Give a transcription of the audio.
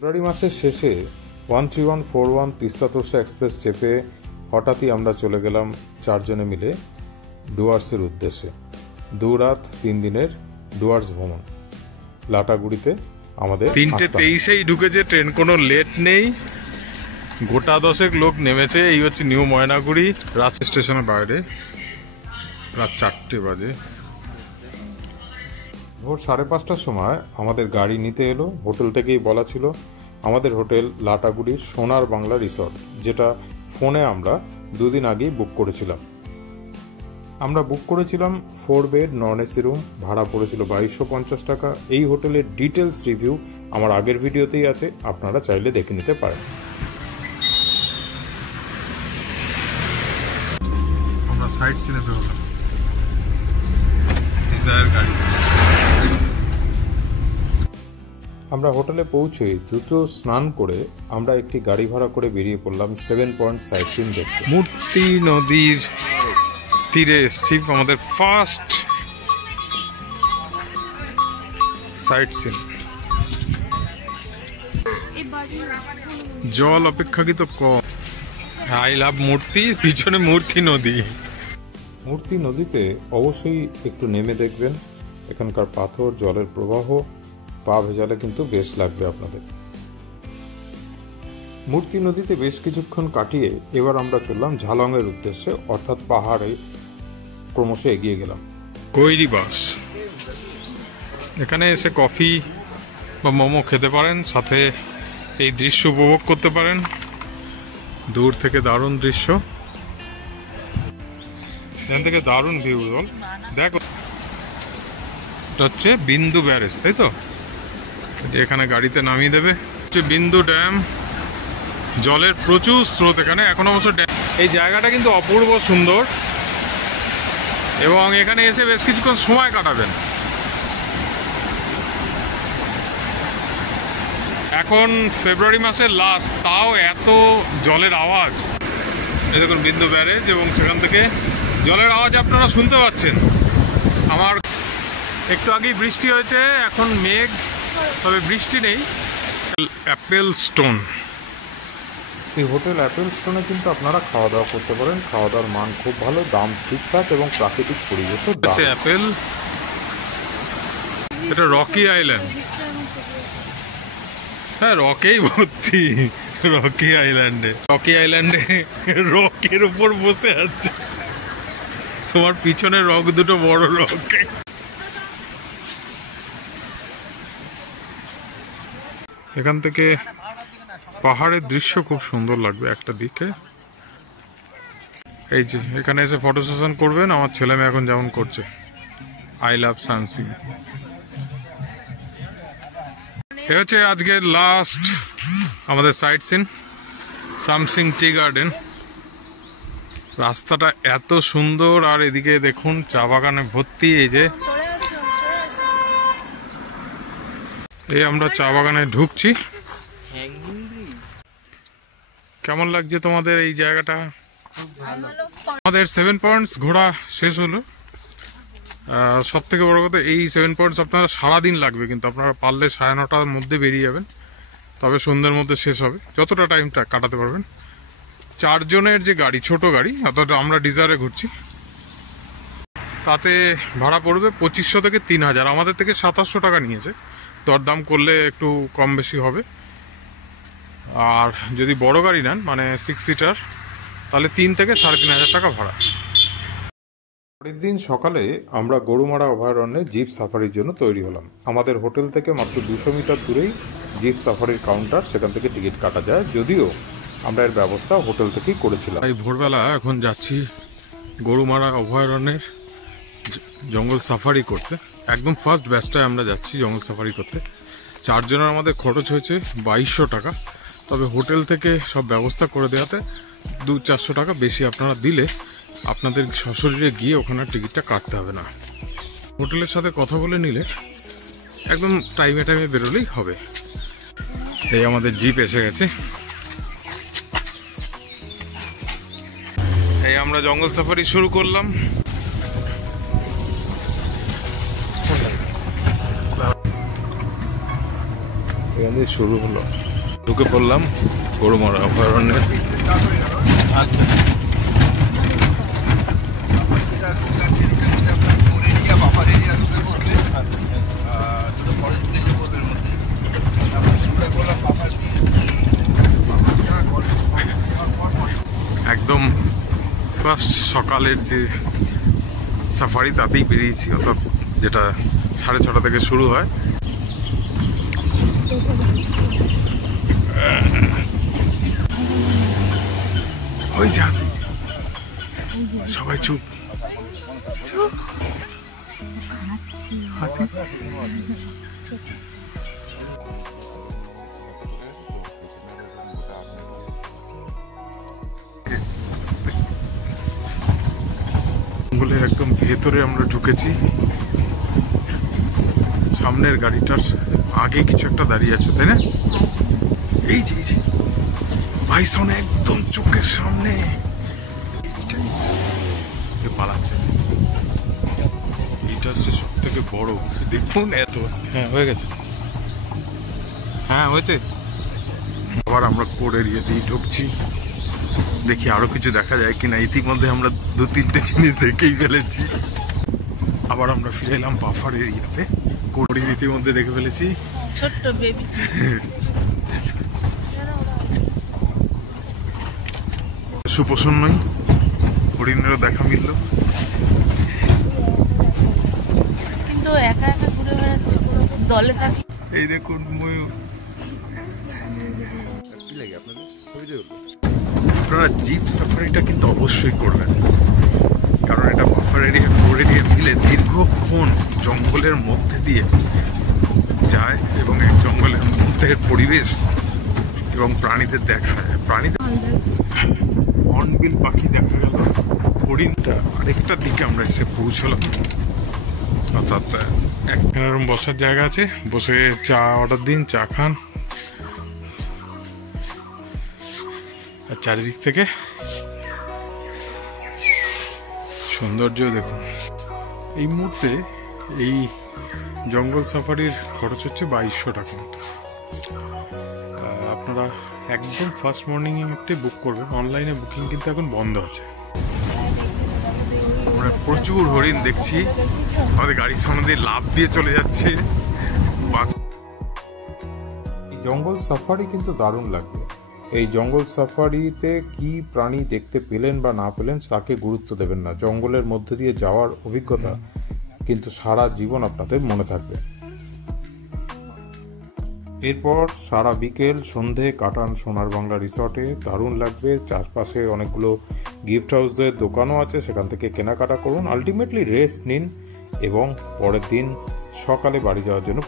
ফেব্রুয়ারি মাসের শেষে 13141 তিস্তা তোর্ষা এক্সপ্রেস চেপে হঠাৎই আমরা চলে গেলাম চারজনে মিলে ডুয়ার্সের উদ্দেশ্যে। 2 রাত 3 দিনের ডুয়ার্স ভ্রমণ। লাটাগুড়িতে আমাদের 3:23-এই ঢুকেছে ট্রেন, কোনো লেট নেই। গোটা 10 লোক নেমেছে। এই হচ্ছে নিউ ময়নাগুড়ি রাত স্টেশনের বাইরে। রাত 4টে বাজে। ভোর 5:30টার সময় আমাদের গাড়ি নিতে এলো। হোটেল থেকেই বলা ছিল আমাদের হোটেল লাটাগুড়ির সোনার বাংলা রিসর্ট, যেটা ফোনে আমরা 2 দিন আগেই বুক করেছিলাম। আমরা বুক করেছিলাম 4 বেড নন এসি রুম, ভাড়া পড়েছিল 2250 টাকা। এই হোটেলের ডিটেলস রিভিউ আমার আগের ভিডিওতেই আছে, আপনারা চাইলে দেখে নিতে পারেন। আমরা সাইড সিনে বেরোলাম ডিজায়ার গাড়ি। আমরা হোটেলে পৌঁছে দ্রুত স্নান করে আমরা একটি গাড়ি ভাড়া করে বেরিয়ে পড়লাম 7 পয়েন্ট সাইট সিন দেখতে। মূর্তি নদীর তীরে এসছি, আমাদের ফার্স্ট সাইট সিন। জল অপেক্ষাকৃত কম। আই লাভ মূর্তি, পিছনে মূর্তি নদী। মূর্তি নদীতে অবশ্যই একটু নেমে দেখবেন। এখানকার পাথর, জলের প্রবাহ, পা ভেজালে কিন্তু বেশ লাগবে আপনাদের। মূর্তি নদীতে বেশ কিছুক্ষণ কাটিয়ে এবার আমরা চললাম ঝালংয়ের উদ্দেশ্যে, অর্থাৎ পাহাড়ে ক্রমশ এগিয়ে গেলাম। কৈরিবাস, এখানে এসে কফি বা মোমো খেতে পারেন, সাথে এই দৃশ্য উপভোগ করতে পারেন। দূর থেকে দারুণ দৃশ্য, এখান থেকে দারুণ ভিউ। দেখো, এটা হচ্ছে বিন্দু ব্যারেজ, তাই তো? এখানে গাড়িতে নামিয়ে দেবে। হচ্ছে বিন্দু ড্যাম, জলের প্রচুর স্রোত এখানে। এখন অবশ্য ড্যাম, এই জায়গাটা কিন্তু অপূর্ব সুন্দর এবং এখানে এসে বেশ কিছুক্ষণ সময় কাটাবেন। এখন ফেব্রুয়ারি মাসের লাস্ট, তাও এত জলের আওয়াজ। এই দেখুন বিন্দু ব্যারেজ, এবং সেখান থেকে জলের আওয়াজ আপনারা শুনতে পাচ্ছেন। আমার একটু আগেই বৃষ্টি হয়েছে, এখন মেঘ, তবে বৃষ্টি নেই। অ্যাপেল স্টোন, এই হোটেল অ্যাপেল স্টোনে কিন্তু আপনারা খাওয়া দাওয়া করতে পারেন। খাওয়া দাওয়ার মান খুব ভালো, দাম ঠিকঠাক এবং প্রাকৃতিক পরিবেশও। অ্যাপেল, এটা রকি আইল্যান্ড। হ্যাঁ, রকেই ভর্তি। রকি আইল্যান্ডে রকের উপর বসে আছে। তোমার পিছনে রক দুটো বড় রক। এখান থেকে পাহাড়ের দৃশ্য খুব সুন্দর লাগবে একটা দিকে। এই যে এখানে এসে ফটো সেশন করবেন, আমার ছেলে মেয়ে এখন যেমন করছে। I love Samsing. এ হচ্ছে আজকের লাস্ট আমাদের sight seen, Samsing tea garden. রাস্তাটা এত সুন্দর, আর এদিকে দেখুন চা বাগানে ভর্তি। এই যে এই আমরা চা বাগানে ঢুকছি। কেমন লাগছে তোমাদের এই জায়গাটা? আমাদের 7 পয়েন্টস ঘোরা শেষ হলো। সব থেকে বড় কথা, এই 7 পয়েন্টস আপনারা সারাদিন লাগবে, কিন্তু আপনারা পারলে 9:30টার মধ্যে বেরিয়ে যাবেন, তবে সন্ধ্যের মধ্যে শেষ হবে, যতটা টাইমটা কাটাতে পারবেন। 4 জনের যে গাড়ি, ছোট গাড়ি, অর্থাৎ আমরা ডিজায়ারে ঘুরছি, তাতে ভাড়া পড়বে 2500 থেকে 3000। আমাদের থেকে 2700 টাকা নিয়েছে। দরদাম করলে একটু কম বেশি হবে। আর যদি বড় গাড়ি নেন, মানে 6 সিটার, তাহলে 3 থেকে 3500 টাকা ভাড়া। পরের দিন সকালে আমরা গরুমারা অভয়ারণ্যে জিপ সাফারির জন্য তৈরি হলাম। আমাদের হোটেল থেকে মাত্র 200 মিটার দূরেই জিপ সাফারির কাউন্টার, সেখান থেকে টিকিট কাটা যায়, যদিও আমরা এর ব্যবস্থা হোটেল থেকেই করেছিলাম। এই ভোরবেলা এখন যাচ্ছি গরুমারা অভয়ারণ্যের জঙ্গল সাফারি করতে। একদম ফার্স্ট ব্যাচটায় আমরা যাচ্ছি জঙ্গল সাফারি করতে। 4 জনের আমাদের খরচ হয়েছে 2200 টাকা, তবে হোটেল থেকে সব ব্যবস্থা করে দেওয়াতে 200-400 টাকা বেশি আপনারা দিলে আপনাদের সশরীরে গিয়ে ওখানে টিকিটটা কাটতে হবে না। হোটেলের সাথে কথা বলে নিলে একদম টাইমে বেরোলেই হবে। এই আমাদের জিপ এসে গেছে। এই আমরা জঙ্গল সাফারি শুরু করলাম। এখান দিয়ে শুরু হলো। ঢুকে পড়লাম গরুমারা অভয়ারণ্যের। আচ্ছা, একদম ফার্স্ট সকালের যে সাফারি তাতেই বেরিয়েছি, অর্থাৎ যেটা 6:30 থেকে শুরু হয়। ওই যা, সবাই চুপ। হাতি জঙ্গলের একদম ভেতরে আমরা ঢুকেছি। সামনের গাড়িটার আগে কিছু একটা দাঁড়িয়ে আছে, তাই না? এই যে বাইসন একদম চোখের সামনে পালাচ্ছে। এটা হচ্ছে সব থেকে বড়, দেখুন এত। হ্যাঁ হয়ে গেছে, হ্যাঁ হয়েছে। আবার আমরা কোড এরিয়া দিয়ে ঢুকছি, দেখি আরো কিছু দেখা যায় কিনা। ইতিমধ্যে আমরা 2-3টে জিনিস দেখেই ফেলেছি। আবার আমরা ফিরে এলাম বাফার এরিয়াতে। কোড ইতিমধ্যে দেখে ফেলেছি, ছোট্ট বেবি সুপ্রসন্নই হরিণেরও দেখা মিলল। কিন্তু একা একা ঘুরে বেড়াচ্ছে, দলে থাকি। এই দেখুন ময়ূর। আপনারা জিপ সাফারিটা কিন্তু অবশ্যই করবেন, কারণ এটা বাফার এরিয়া কোর এরিয়া মিলে দীর্ঘক্ষণ জঙ্গলের মধ্যে দিয়ে যায় এবং এই জঙ্গলের মধ্যে পরিবেশ এবং প্রাণীদের দেখা যায়। প্রাণীদের হর্নবিল পাখি দেখা গেল, হরিণটা আরেকটা দিকে আমরা এসে পৌঁছলাম। অর্থাৎ এরকম বসার জায়গা আছে, বসে চা অর্ডার দিন, চা খান। আর চারিদিক থেকে সৌন্দর্য দেখুন। এই মুহূর্তে এই জঙ্গল সাফারির খরচ হচ্ছে 2200 টাকা মতো। আপনারা একদম ফার্স্ট মর্নিং একটু বুক করবেন, অনলাইনে বুকিং কিন্তু এখন বন্ধ আছে। আমরা প্রচুর হরিণ দেখছি, আমাদের গাড়ির সামনে দিয়ে লাফ দিয়ে চলে যাচ্ছে। এই জঙ্গল সাফারি কিন্তু দারুণ লাগবে। এই জঙ্গল সাফারিতে কি প্রাণী দেখতে পেলেন বা না পেলেন তাকে গুরুত্ব দেবেন না, জঙ্গলের মধ্যে দিয়ে যাওয়ার অভিজ্ঞতা কিন্তু সারা জীবন আপনাদের মনে থাকবে। এরপর সারা বিকেল সন্ধে কাটান সোনার বাংলা রিসর্টে, দারুণ লাগবে। চারপাশে অনেকগুলো গিফট হাউসের দোকানও আছে, সেখান থেকে কেনাকাটা করুন, আলটিমেটলি রেস্ট নিন এবং পরের দিন সকালে বাড়ি যাওয়ার জন্য